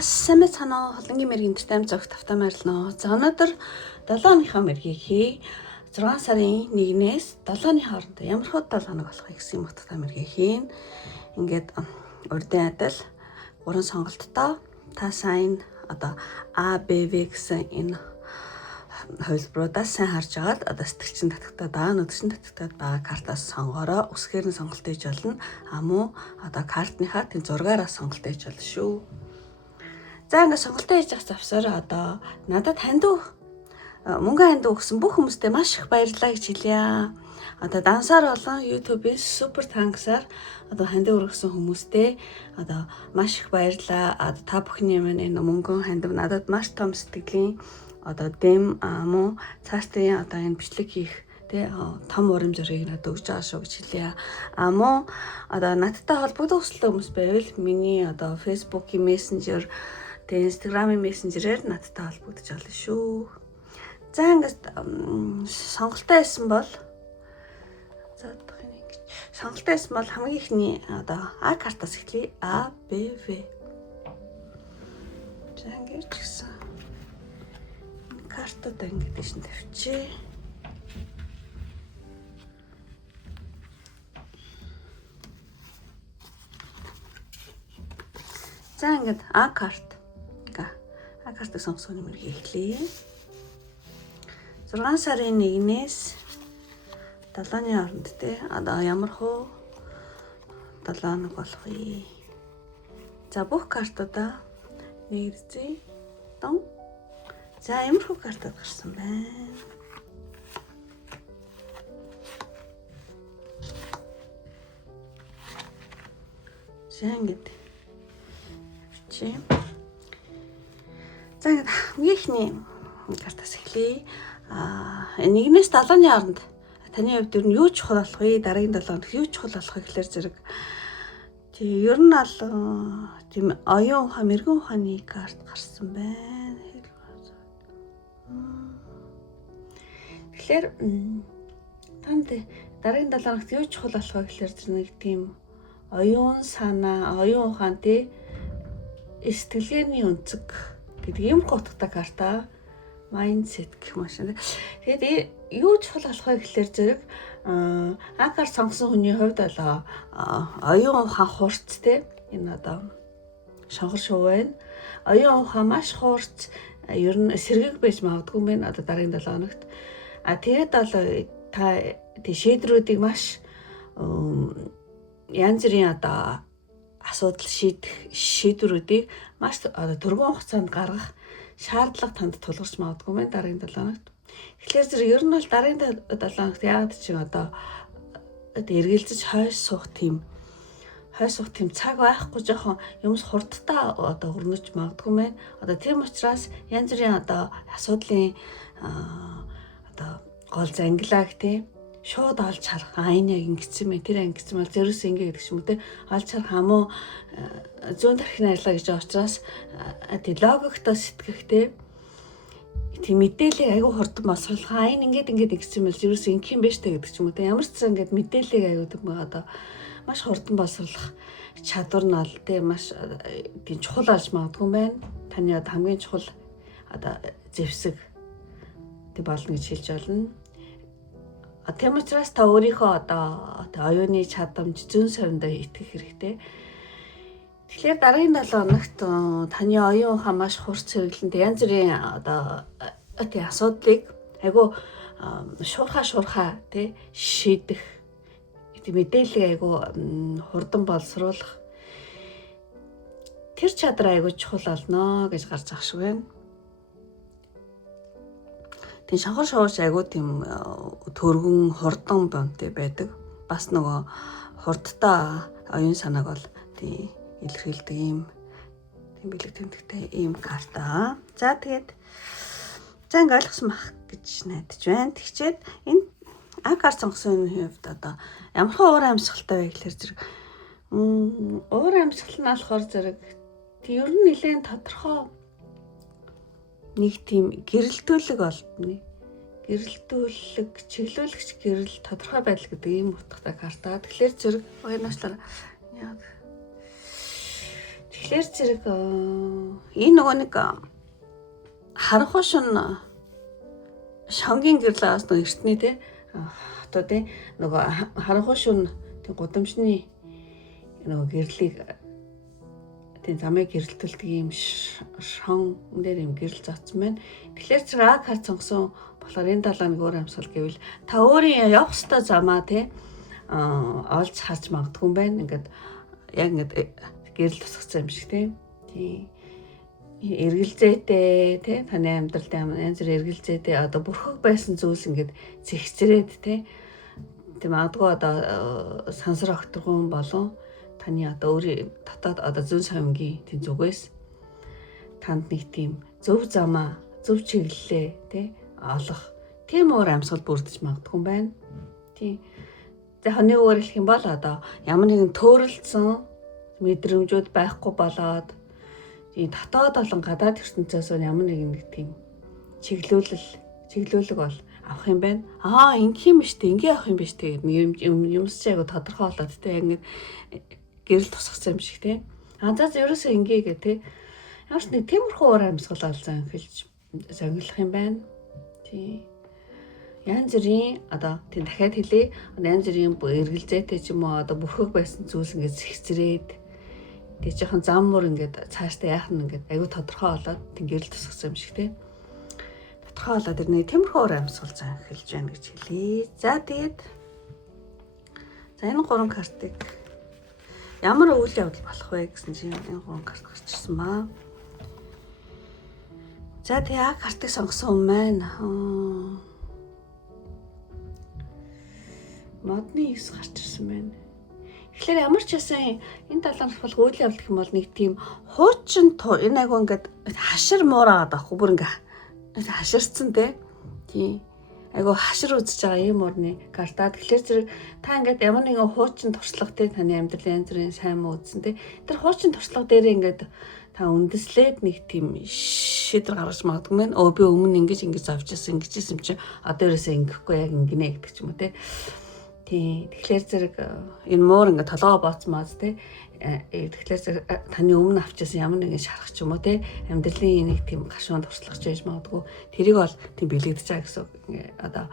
За сайн байна уу? Холонгийн мэргийн тайм зогт тавтаа марлнаа. За өнөөдөр 7 хоногийн мэргийг хий. 6 сарын 1-ээс 7-ны хооронд ямар хөө 7 хоног болохыг гэсэн утгатай мэргийг хийн. Ингээд урдын адил 3 сонголттой та сайн одоо А, Б, В гэсэн энэ хувилбаруудаа сайн харж агаад одоо сэтгэлчин татгатаад нүдшин татгатаад байгаа картаас сонгороо үсгээр нь сонголт хийж болно. Мөн одоо картныхаа тийм зургаараа сонголт хийж болно шүү. За ингээд сонголт хийж авах завсаар одоо надад мөнгө хандив өгсөн бүх хүмүүстээ маш их баярлалаа гэж хэлье. Одоо дансаар болон YouTube-ийн супер танксаар одоо хандив өргөсөн хүмүүстээ одоо маш их баярлалаа. Одоо та бүхний юм энэ мөнгөн хандив надад маш том сэтгэлийн одоо дэм мөн цаашдын одоо энэ бичлэг хийх том урам зориг надад өгж байгаа шүү гэж хэлье. Мөн одоо надтай холбогдох хүсэлтэй хүмүүс байвал миний одоо Facebook-ийн мессенжер Instagram-ийн мессенжерээр надтай холбогдож олно шүү. За ингээд сонголтоо хийсэн бол хамгийн ихний одоо А картаас эхлэе. А, Б, В. За ингээд гэсэн картууд ингээд дэшин тавьчих. За ингээд А картыг сонгосон нэмэрийг эхлэе. 6 сарын 1-ээс 7-ны хооронд одоо ямар хөө 7 хоног болох вэ? За бүх картуудаа нэгдзээ. За ямар хөө картууд гарсан байна? За ингээд За ингээд ихний картаас эхлэе. 1-ээс 7-ны хооронд таны хувьд юу чухал болох вэ? Дараагийн 7 хоног юу чухал болох вэ гэхээр зэрэг ер нь ал тийм оюун ухаан, мэрэгэн ухааны карт гарсан байна. Тэгэхээр танд дараагийн 7 хоногт юу чухал болох вэ гэхээр зэрэг нэг тийм оюун санаа, оюун ухаан сэтгэлгээний өнцөг гэдэг юм утгатай карта. Mindset гэх юм шиг. Тэгээд юу чухал болох вэ гэхээр зэрэг А-кар сонгосон хүний хувьд бол оюун ухаан хурц энэ одоо шонхор шуу байна. Оюун ухаан маш хурц ер нь сэргийг байж магадгүй байна одоо дараагийн 7 хоногт. Тэгээд бол та шийдрүүдийг маш янз бүрийн одоо асуудал шийдвэрүүдийг маш одоо түргэн хугацаанд гаргах шаардлага танд тулгарч магадгүй байна дараагийн 7 хоногт. Тэгэхээр зэрэг ер нь бол дараагийн 7 хоногт яагаад ч одоо эргэлзэж хойш суух тийм цаг байхгүй жоохон юмс хурдтай одоо өрнөж магадгүй байна. Одоо тийм учраас янз бүрийн одоо асуудлын одоо гол зангилааг шууд олж харах энэ яг ингэсэн мэ тэр ингэсэн бол зөрөөс ингэ гэдэг ч юм уу олж харах хамуу зүүн тархины арилга гэж байгаа учраас логиктой сэтгэх тийм мэдээлэл аягүй хурдан боловсруулах энэ ингээд ингэсэн мэл зөрөөс ингэх юм биш гэдэг ч юм уу ямар ч зэн ингээд мэдээлэл аягүй одоо маш хурдан боловсруулах чадвар нь бол маш тийм чухал болж магадгүй байна. Таны хамгийн чухал одоо зэвсэг болно гэж хэлж байна. Тийм учраас та өөрийнхөө одоо оюуны чадамж зүүн савиндаа итгэх хэрэгтэй. Тэгэхээр дараагийн 7 хоногт таны оюун ухаан маш хурц хэрэглэнтэй янз бүрийн одоо асуудлыг айгу шуурхаа шийдэх мэдээлэл айгу хурдан боловсруулах тэр чадвар айгу чухал болно гэж гарч байгаа шиг байна. Тийм шонхор шууш айгу тийм төргөн хурдан бонтой байдаг. Бас нөгөө хурдтай оюун санааг бол тийм илэрхийлдэг ийм бэлэг тэмдэгтэй ийм карта. За тэгээд ингээ ойлгосон байх гэж найдаж байна. Тэгчээд энэ А-карт сонгосон хувьд одоо ямар хөө уур амьсгалтай вэ гэхээр зэрэг уур амьсгал нь болохоор зэрэг ер нь нэлээд тодорхой нэг тийм гэрэлтүүлэг болдно. Чиглүүлэгч гэрэл тодорхой байдал гэдэг ийм утгатай карта. Тэгэхээр зэрэг баярнаачлаараа Тэгэхээр зэрэг энэ нөгөө нэг харанхуй шин шонгийн гэрлээс нөгөө эртний те хотуудын нөгөө харанхуй шин тэг гудамжны нөгөө гэрлийг тийм замыг гэрэлтүүлдэг юм шон дээр юм гэрэл зоцсон байна. Тэгэхээр зэрэг аг хар цонгсон болохоор энэ далаа нэг өөр амьсгал гэвэл та өөрийн явах ёстой замаа те олж харж магадгүй юм байна. Ингээд яг ингээд гэрэл тусгацсан юм шиг тийм эргэлзээтэй тий таны амьдралд янз бүр эргэлзээтэй одоо бүрхэг байсан зүйлс ингээд зэгцрээд тий магадгүй одоо сансар огторгон болон таны одоо өөрийн дотоод одоо зүүн савингийн тийм зүгээс танд нэг тийм зөв замаа зөв чиглэлээ тий олох тийм уур амьсгал бүрдэж магадгүй юм байна. Тий. За хоног өөр хэлэх юм бол одоо ямар нэгэн төөрөлдсөн мэдрэмжүүд байхгүй болоод тий дотоод болон гадаад ертөнцөөс ямар нэг тийм чиглүүлэг бол авах юм байна. Ингэх юм биш үү? Ингээ авах юм биш үү? Тэгээд юмс чайг тодорхой болоод тий ингэ гэрэл тусгацсан юм шиг тий. За ерөөсөө ингээгээ тий. Ямар ч нэг тиймэрхүү уур амьсгал олзан эхэлж зөнгөлөх юм байна. Тий. Янз бүрийн одоо тий дахиад хэлье. Янз бүрийн эргэлзээтэй ч юм уу одоо бүрхэг байсан зүйлс ингээд зэгцрээд тий жоохон зам мөр ингээд цаашдаа яах нь ингээд аюу тодорхой болоод тий гэрэл тусгацсан юм шиг тий. Тодорхой болоод ирнэ тиймэрхүү уур амьсгал зан эхэлж байна гэж хэлье. За тэгээд энэ 3 картыг ямар үйл явдал болох вэ гэсэн чинь энэ 3 карт гарч ирсэн баа. За тэгээ картыг сонгосон юм байна. Модны 9 гарч ирсэн байна. Тэгэхээр ямар ч байсан энэ талаарх бол үйл явдал гэх юм бол нэг тийм хуучин энэ айгу ингээд хашир муураад авахгүй бүр ингээд хаширцсан тий. Айгу хашир үзэж байгаа юм уурны картаа. Тэгэхээр зэрэг та ингээд ямар нэгэн хуучин туршлага те таны амьдралын янз бүрийн сайн муу үзсэн те. Тэр хуучин туршлага дээр ингээд та үндэслээд нэг тийм шийдвэр гаргаж магадгүй мэн. Би өмнө ингэж авчихсан ингэж юм чи одоо ерөөсөө ингэхгүй яг ингэнэ гэдэг ч юм уу те. Тий. Тэгэхээр зэрэг энэ муур ингээд толгоо бооцмаас те. Тэгэхээр зэрэг таны өмнө авчихсан ямар нэгэн шарах ч юм уу те амьдралын нэг тийм гашуун туршлагач байж магадгүй тэрийг бол тийм бэлэгдэж байгаа гэсэн одоо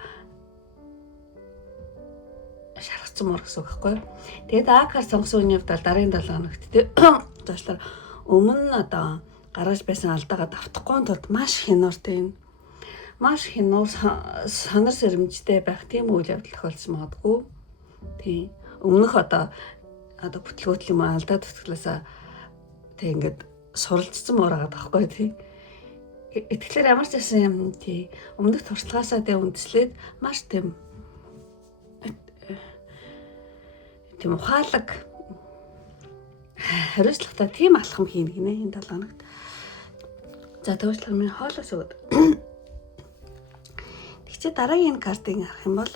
шархацсан муур гэсэн үг байхгүй. Тэгээд акар сонгосон үеийн хувьд дараагийн 7 хоногт те заашлаар өмнө одоо гаргаж байсан алдаагаа давтахгүй тулд маш хинуур санар сэрэмжтэй байх тийм үйл явдал тохиолдсон магадгүй. Тий. Өмнөх одоо бүтлгүүтэл юм алдаа тутгалаасаа тэг ингээд суралцсан муурагаад байхгүй тий. Тэгэхээр ямар ч байсан юм тий. Өмнөх туршлагаасаа тэг үндэслээд маш тийм ухаалаг хариуцлагатай тийм алхам хийнэ гинэ энэ 7 хоногт. За төвчлэг минь хоолоос өгöd. Тэгчээ дараагийн энэ картыг харах юм бол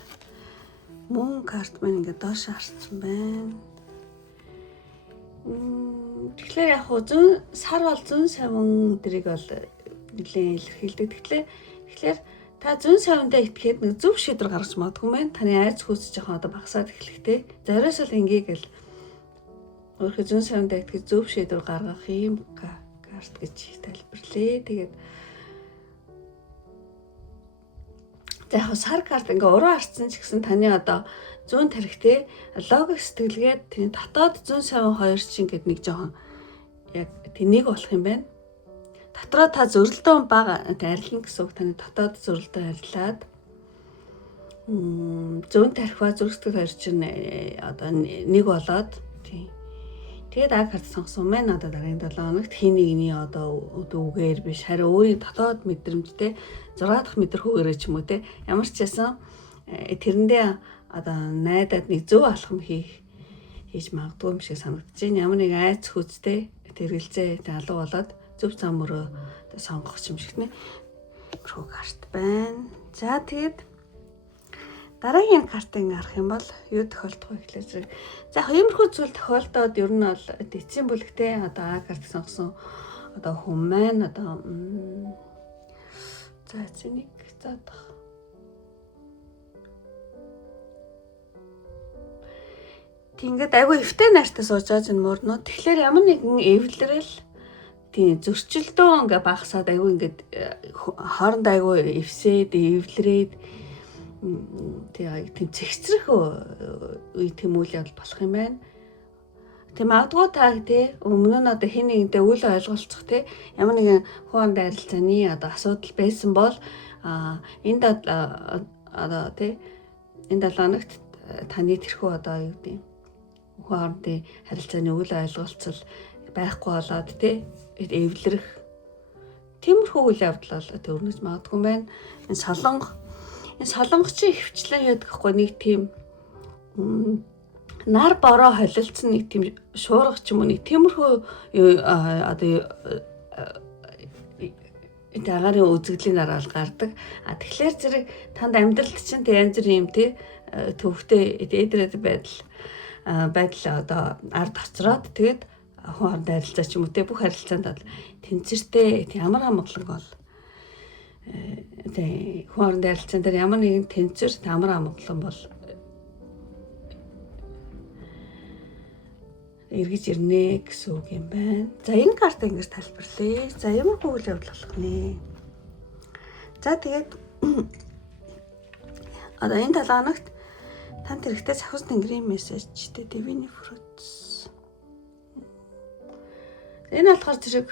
мөн карт маань ингээд доош харсан байна. Тэгэхээр яг хуу сар бол зүүн савин дэрийг бол нэлээд илэрхийлдэг. Тэгэхээр та зүүн савиндаа итгээд нэг зөв шийдвэр гаргаж магадгүй мэн. Таны айц хүүс жоохон одоо багасаад эхлэхтэй. Зариас л ингээгээл өөрийнхөө зүүн савиндаа итгээд зөв шийдвэр гаргах юм карт гэж тайлбарлая. Тэгээд за яг сар карт ингээ уруу харцсан ч гэсэн таны одоо зүүн тархитэй логик сэтгэлгээд таны дотоод зүүн савин хоёр чинь гээд нэг жоохон яг тэнийг болох юм байна. Дотроо та зөрөлдөөн бага арилна гэсэн үг таны дотоод зөрөлдөөн арилаад зүүн тархи ба зүрх сэтгэл хоёр чинь одоо нэг болоод тий. Тэгээд карт сонгосон мэн одоо дараагийн 7 хоногт хин нэгний одоо үгээр биш харин өөрийн дотоод мэдрэмжтэй 6 дахь мэдрэхүүгээрээ ч юм уу те ямар ч байсан тэрэндээ одоо найдаад нэг зөв алхам хийж магадгүй юм шиг санагдаж байна. Ямар нэг айц хүчтэй тэргэлзээ алуу болоод зөв зам мөрөө сонгох юм шигнэ. Pro карт байна. За тэгээд дараагийн картыг харах юм бол юу тохиолдох вэ гэхлээр за иймэрхүү зүйл тохиолдоод ер нь бол эцсийн бүлэгтээ одоо карт сонгосон одоо хүн маань одоо за эцэнийг заадах. Ингээд айгүй эвтэй найртай сууж байгаа чинь мөрнөө. Тэгэхээр ямар нэгэн эвлэрэл тийм зөрчилдөө ингээ багасаад айгүй ингээд хооронд айгүй эвсээд эвлэрээд тийм цэгцрэх үе тийм үйл явдал болох юм байна. Тийм магадгүй та тий өмнө нь одоо хин нэгэнтэй үл ойлголцох тий ямар нэгэн хүн харилцааны одоо асуудал байсан бол энд одоо тий энэ 7 хоногт таны тэрхүү одоо юу гэдэг хоорондын харилцааны үл ойлголцол байхгүй болоод тий эвлэрэх тиймэрхүү үйл явдал төрнөж магадгүй юм байна. Энэ солонгочийн хөвчлэн яадаг хгүй нэг тийм нар бороо холилдсон нэг тийм шуурга ч юм уу нэг тиймэрхүү одоо агарын үзэгдлийн дараа гардаг. Тэгэхээр зэрэг танд амьдралд чинь тэг янз бүрийн юм тий төвхтэй эдрээд байдал одоо ард хоцроод тэгээд хүн хооронд харилцаа ч юм уу те бүх харилцаанд бол тэнцвэртэй ямар амгалан бол тэг хүн хооронд харилцаан дээр ямар нэгэн тэнцвэр амар амгалан бол эргэж ирнэ гэсэн үг юм байна. За энэ карта ингэж тайлбарлая. За ямар үйл явдал болох нэ. За тэгээд одоо энэ 7 хоногт танд хэрэгтэй сахус тэнгэрийн мессежтэй Divine Fruits. Энэ болохоор зэрэг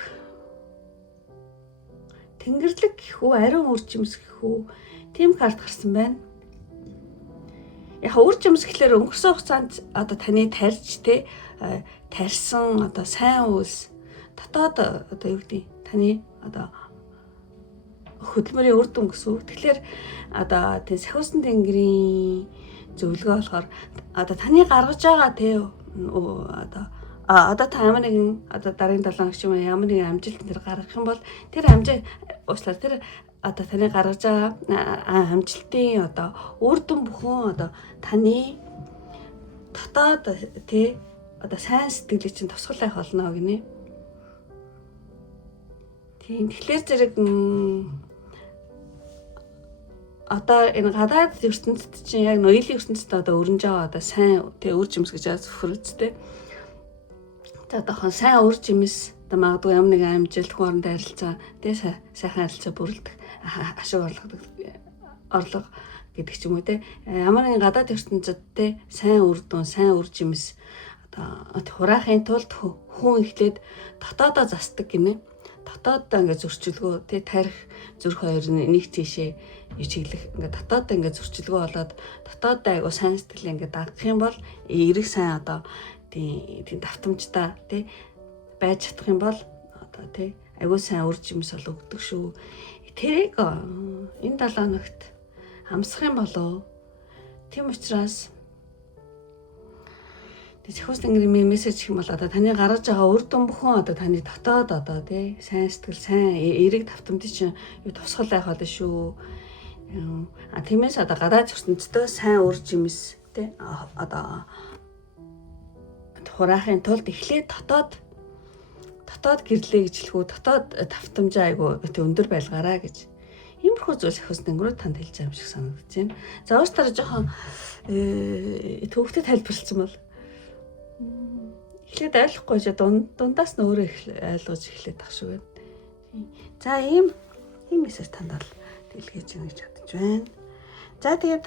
тэнгэрлэг гэх үү, ариун үр жимс гэх үү, тийм карт гарсан байна. Яг үр жимс гэхлээр өнгөрсөн хугацаанд одоо таны тарьж тарьсан одоо сайн үйлс дотоод одоо юу гэдэг таны одоо хөдөлмөрийн үр дүн гэсэн үг. Тэгэхээр одоо тийм сахиусан тэнгэрийн зөвлөгөө болохоор одоо таны гаргаж байгаа одоо та ямар нэгэн одоо дараагийн 7 хоног юм ямар нэгэн амжилт тэр гаргах юм бол тэр амжилт уучлаар тэр одоо таны гаргаж байгаа амжилтын одоо үр дүн бүхэн одоо таны дотоод одоо сайн сэтгэлийг чинь тусгал байх болно гинэ. Тийм тэгэхээр зэрэг одоо энэ гадаад ертөнцид чинь яг ноёлын ертөнцид одоо өрнж байгаа одоо сайн үр жимс гэж зөвхөрөцтэй. За одоохон сайн үр жимс одоо магадгүй ямар нэгэн амжилт хооронд харилцаа сайхан харилцаа бүрэлдэх ашиг орлого гэдэг ч юм уу ямар нэгэн гадаад ертөнцид сайн үр дүн сайн үр жимс одоо хураахын тулд хүн эхлээд дотоодоо застдаг гинэ. Дотоодоо ингээд зөрчилгөө тарих зүрх хоёр нэг тийшээ чиглэх ингээд дотоодоо ингээд зөрчилгөө болоод дотоодоо айгу сайн сэтгэл ингээд дагах юм бол эрэг сайн одоо тийм давтамжтай байж чадах юм бол одоо айгу сайн үр жимс бол өгдөг шүү. Тэрийг энэ 7 хоногт хамсах юм болов. Тийм учраас сахиус тэнгэрийн мессеж гэх юм бол одоо таны гаргаж байгаа үр дүн бүхэн одоо таны дотоод одоо сайн сэтгэл сайн эрэг давтамжтай чинь юу тусгал байх болно шүү. Тиймээс одоо гадаад ертөнцийн сайн үр жимс одоо хураахын тулд эхлээд дотоод гэрлээ гэж хэлэхүү дотоод давтамжаа айгу өндөр байлгаараа гэж иймэрхүү зүйл сахиус тэнгэрүүд танд хэлж байгаа юм шиг санагдаж байна. За уустараа жоохон төвхтэй тайлбарлсан бол эхлээд ойлгохгүй ч дундаас нь өөрөө ойлгож эхлэх тах шиг байна. За ийм мессеж танд бол дэлгээж өгнө гэж бодож байна. За тэгээд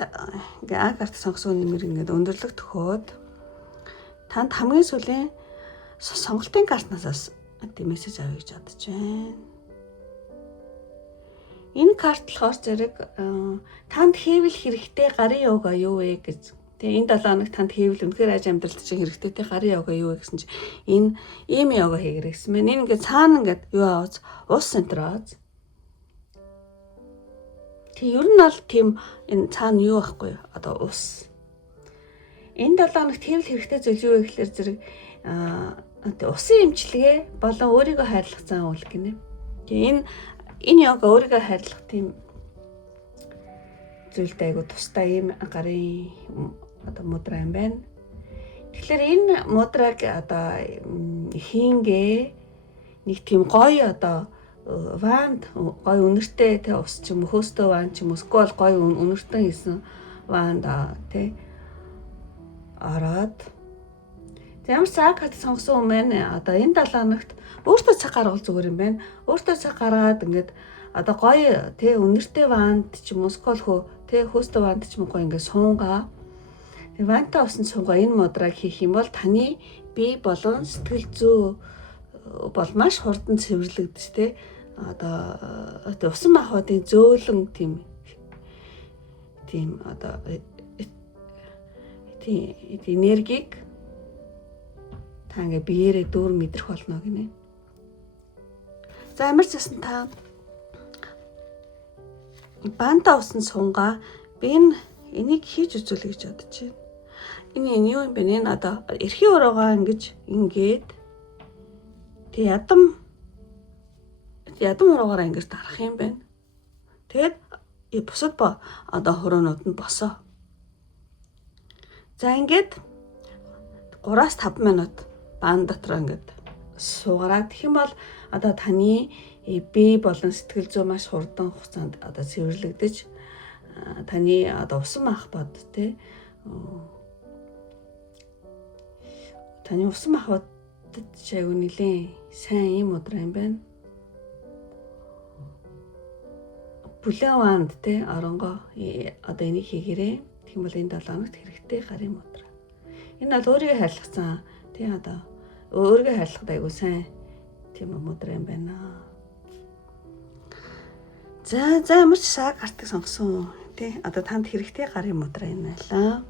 ингээ карт сонгосон нэмэр ингээд өндөрлөг төхөөд танд хамгийн сүүлийн сонголтын картнаас мессеж авъя гэж бодож байна. Энэ карт болохоор зэрэг танд хийвэл хэрэгтэй гарын йога юу вэ гэж. Тэгээ энэ 7 хоног танд хийвэл үнэхээр аж амьдралд чинь хэрэгтэй гарын йога юу вэ гэсэн чинь энэ ийм йога хийгэрэй гэсэн мэн. Энэ ингээд цаана ингээд юу аваад ус центр аваад. Тэг ер нь бол тийм энэ цаана юу байхгүй одоо ус. Энэ 7 хоногт хийвэл хэрэгтэй зүйл юу вэ гэхээр зэрэг усын эмчилгээ болон өөрийгөө хайрлах зан үйл гинэ. Тэгээ энэ йога өөрийгөө хайрлах тийм зүйлтэй айгу тустай ийм гарын одоо мудра юм байна. Тэгэхээр энэ мудраг одоо хийнгээ нэг тийм гоё одоо ванд гоё үнэртэй ус ч юм хөөстөө ванд ч юм эсвэл гоё үнэртэй хийсэн ванд ороод Ямар ч цаг карт сонгосон юм байна. Одоо энэ 7 хоногт өөртөө цаг гаргал зүгээр юм байна. Өөртөө цаг гаргаад ингээд одоо гоё тий үнэртэй вант ч юм уу скол тий хөөстөө вант ч юм гоё ингээд суунгаа. Тэг вантаа усан сунгаа энэ мудраг хийх юм бол таны бие болон сэтгэл зүй бол маш хурдан цэвэрлэгдэж тий одоо усан махбодын зөөлөн тийм одоо тийм энергийг та ингээ биеэрээ дүүр мэдрэх болно гинэ. За ямар ч гэсэн та банта усан сунгаа би энийг хийж үзүүлэх гэж бодож байна. Энэ юу юм бэ? Энэ одоо эрхийн өрөөгөө ингээд тэг ядам өрөөгөөрөө ингэж дарах юм байна. Тэгэд бусад одоо хөрөөнүүд нь босоо. За ингээд 3-5 минут баан дотор ингээд суугаад тэгэх юм бол одоо таны бие болон сэтгэл зүй маш хурдан хугацаанд одоо цэвэрлэгдэж таны одоо усан махбод тий таны усан махбодд чайгуу нилээн сайн юм удраа юм байна. Бүлээн ванд тий оронгоо одоо энийг хийгэрээ. Тэгм бол энэ 7 хоногт хэрэгтэй гарын удраа. Энэ бол өөрийгөө харилцсан тий одоо өөрийгөө харилцахад айгуу сайн тийм мудраа юм байна. За ямар ч цаг картыг сонгосон тий одоо танд хэрэгтэй гарын мудраа юм байлаа.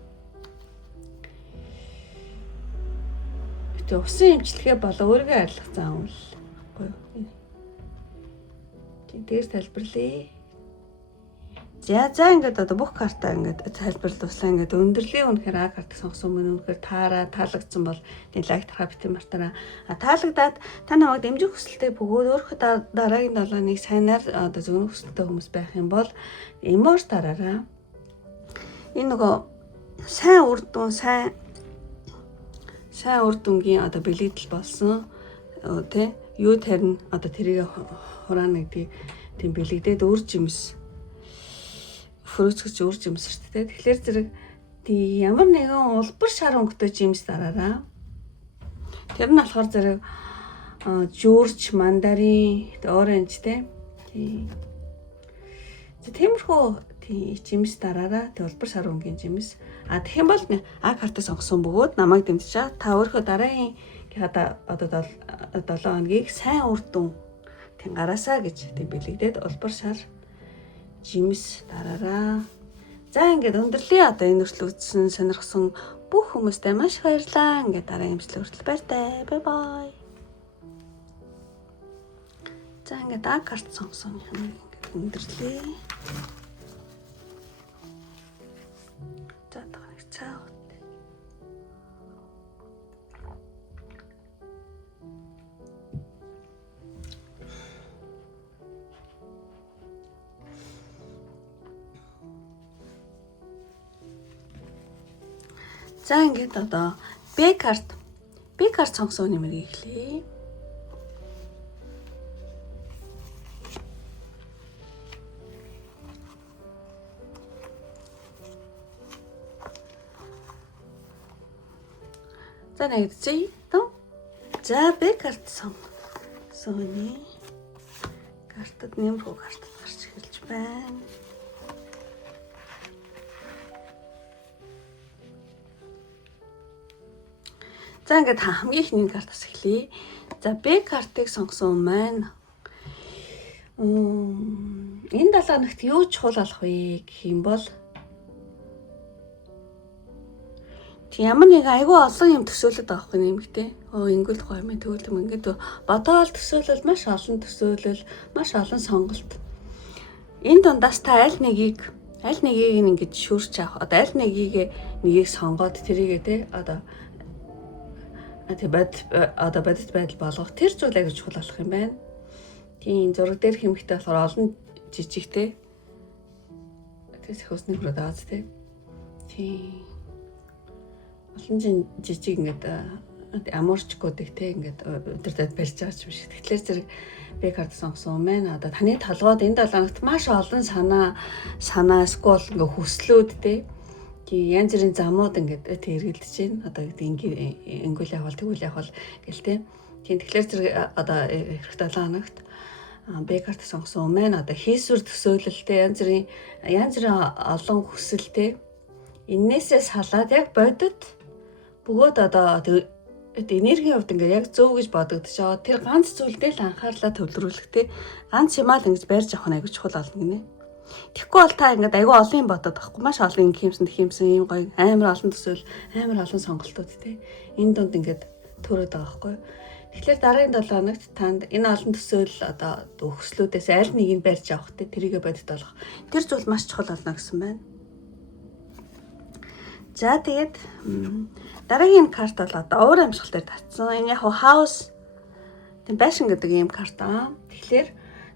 Тэ усан эмчилгээ болоо өөрийгөө харилцах зам үл баггүй юу. Дээр тайлбарлая. За ингээд одоо бүх картаа ингээд тайлбарлуулсан ингээд өндөрлөлийн үнэхээр А карт сонгосон мөн үнэхээр таалагдсан бол тийм лайк тараа битэн мартаараа таалагдаад та намайг дэмжих хүсэлтэй бөгөөд өөрийнхөө дараагийн 7 хоног сайнаар одоо зөвхөн хүсэлтэй хүмүүс байх юм бол эмош дараараа энэ нөгөө сайн үр дүнгийн одоо бэлэгдэл болсон тий юу тарина одоо тэрийг хураана гэдгийг тийм бэлэгдээд үр жимс фөрөөцгөж үр жимс шүү дээ. Тэгэхээр зэрэг ямар нэгэн улбар шар өнгөтэй жимс дараараа. Тэр нь болохоор зэрэг жүүрч, мандарин, оранж тий. Тиймэрхүү жимс дараараа. Тэг улбар шар өнгөний жимс. Тэгэх юм бол А картаа сонгосон бөгөөд намайг дэмжиж та өөрөө дараагийн одоо 7 хоногийг сайн үр дүн тийм гараасаа гэж тийм бэлэгдээд улбар шар жимс дараараа. За ингээд өндөрлөлийн одоо энэ өрсөлд үзсэн сонирхсан бүх хүмүүстээ маш баярлалаа. Ингээд дараагийн эмчилгээ хүртэл баяртай. Бай бай. За ингээд А карт сонгосон юм ингээд өндөрлөө. За тагныг цаа. За ингээд одоо Б карт сонгосон нэмэрийг эхлэе. За нэгдсэн тоо. За Б карт сонгоны картад нэмэрхүү карт гарч эхэлж байна. За ингээд хамгийн ихний картаас эхлэе. За Б картыг сонгосон маань энэ 7 хоногт юу чухал болох вэ гэх юм бол ямар нэг айгүй олон юм төсөөлөд байгаа хгүй нэмэгтэй. Ингүүл гоё юм тэгвэл юм ингээд бодоол төсөөлөл маш олон төсөөлөл маш олон сонголт. Энэ дундаас та аль нэгийг ингээд шүрч авах. Одоо аль нэгийг сонгоод тэрийгээ те одоо бодит байдал болгох тэр зүйл аяг чухал болох юм байна. Тийм зураг дээр хэмхтэй болохоор олон жижигтэй. Тэгээс хөснөг рүү даац тий. Тийм. Олон жижиг ингээд амуурчгуудыг тий ингээд өдөртөд барьж байгаа юм шиг. Тэгэхээр зэрэг Б карт сонгосон юм байна. Одоо таны толгойд энэ 7 хоногт маш олон санаа скол ингээд хүслүүд тий. янз бүрийн замууд ингээд хэрэгэлдэж байна. Одоо ингүүл явал тэгвэл явал гэл тэ. Тэгэхээр зэрэг одоо эх 7 хоногт Бекарт сонгосон өмнө одоо хийсвэр төсөөлөлтэй янз бүрийн олон хүсэлтэй энээсээ салаад яг бодит бөгөөд одоо энергийн хувьд ингээд яг зөв гэж бодогдож байгаа. Тэр ганц зүйлдээ л анхаарлаа төвлөрүүлэхтэй ганц юмаа л ингэж барьж авах нь аягүй чухал болно гинэ. Тэгэхгүй бол та ингээд аягүй олон юм бодоод байхгүй маш олон хиймсэн ийм гоё амар олон төсөөл амар олон сонголтууд тий. Энэ дунд ингээд төрөөд байгаа байхгүй. Тэгэхээр дараагийн 7 хоногт танд энэ олон төсөөл одоо өгслүүдээс аль нэгийг нь барьж авах тий. Тэрийгэ бодит болох. Тэр зүйл маш чухал болно гэсэн байна. За тэгээд дараагийн карт бол одоо уур амьсгал дээр татсан. Энэ яг хаус тийм байшин гэдэг ийм карта. Тэгэхээр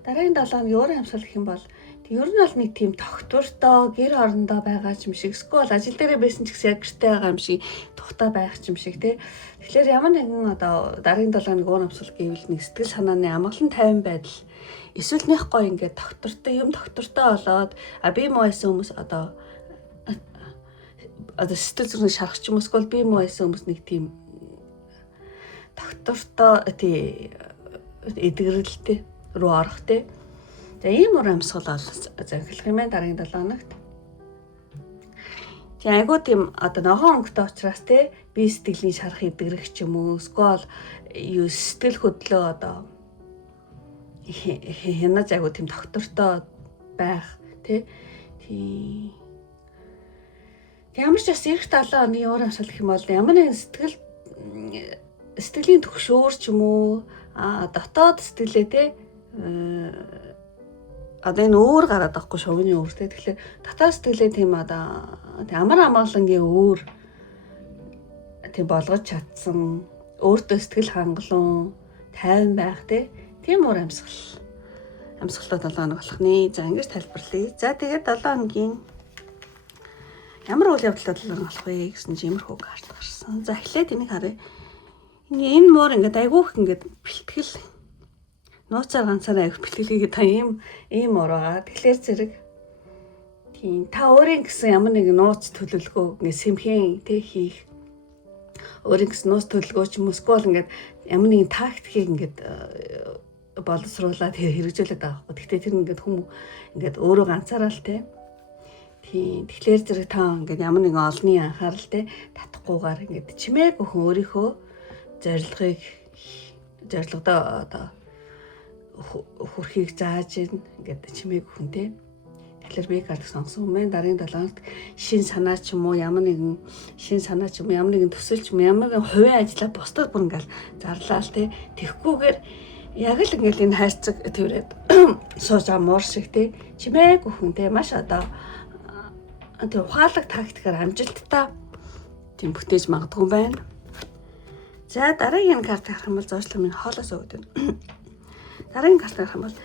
дараагийн 7 хоногийн уур амьсгал гэх юм бол ер нь бол нэг тийм тогтвортой гэр орондоо байгаа юм шиг эсвэл ажил дээрээ байсан ч гэсэн яг гэртээ байгаа юм шиг тухтай байх юм шиг тий. Тэгэхээр ямар нэгэн одоо дараагийн 7 хоногийн уур амьсгал гэвэл нэг сэтгэл санааны амгалан тайван байдал эсвэл нэх гоё ингээд тогтвортой болоод би муу байсан хүмүүс одоо сэтгэл зүрхний шарах ч юм уу эсвэл би муу байсан хүмүүс нэг тийм тогтвортой тий эдгэрэлтэй рүү орох тий. За ийм уур амьсгал захиалах юм байна дараагийн 7 хоногт. Тэгээ айгуу тийм одоо ногоон өнгөтэй учраас те би сэтгэлийн шарах эдгэрэх ч юм уу эсвэл сэтгэл хөдлөө одоо хянаж айгуу тийм тогтвортой байх те. Ямар ч бас эх 7 хоногийн уур амьсгал гэх юм бол ямар нэгэн сэтгэлийн төгшөөр ч юм уу дотоод сэтгэлээ те одоо энэ өөр гараад байхгүй шовны өөр те. Тэгэхээр дотоод сэтгэлээ тийм одоо амар амгалангийн өөр тийм болгож чадсан өөртөө сэтгэл хангалуун тайван байх те. Тийм уур амьсгалтай 7 хоног болох нэ. За ингэж тайлбарлая. За тэгээд 7 хоногийн ямар үйл явдал болох вэ гэсэн чинь иймэрхүү карт гарсан. За эхлээд энийг харъя. Энэ муур ингээд айгүйх ингээд бэлтгэл нууцаар ганцаараа авих бэлтгэлийг та ийм уур байгаа. Тэгэхээр зэрэг тийм та өөрийн гэсэн ямар нэгэн нууц төлөвлөгөө ингээд сэмхэн тэ хийх өөрийн гэсэн нууц төлөвлөгөө ч юм уу эсвэл ингээд ямар нэгэн тактикийг ингээд боловсруулаад хэрэгжүүлээд байгаа байхгүй. Гэхдээ тэр ингээд хүмүүс ингээд өөрөө ганцаараа л тэ. Тийм тэгэхээр зэрэг та ингээд ямар нэгэн олонний анхаарал тэ татахгүйгээр ингээд чимээг өхөн өөрийнхөө зорилгодоо одоо хүрхийг зааж ингээд чимээг хүн те. Тэгэхээр би карт сонгосон юм. Дараагийн 7 хоногт шин санаа ч юм уу ямар нэгэн төсөл ч юм ямар нэгэн хувийн ажлаа бусдад бүр ингээд зарлаа л те. Тэгхгүйгээр яг л ингээд энэ хайрцаг тэрээд сууж амуур шиг те. Чимээг хүн те маш одоо тэр ухаалаг тактикаар амжилттай тийм бүтээж магадгүй байна. За дараагийн карт харах юм бол зоочлон минь хоолоос өгдөг. Дараагийн карт харах юм бол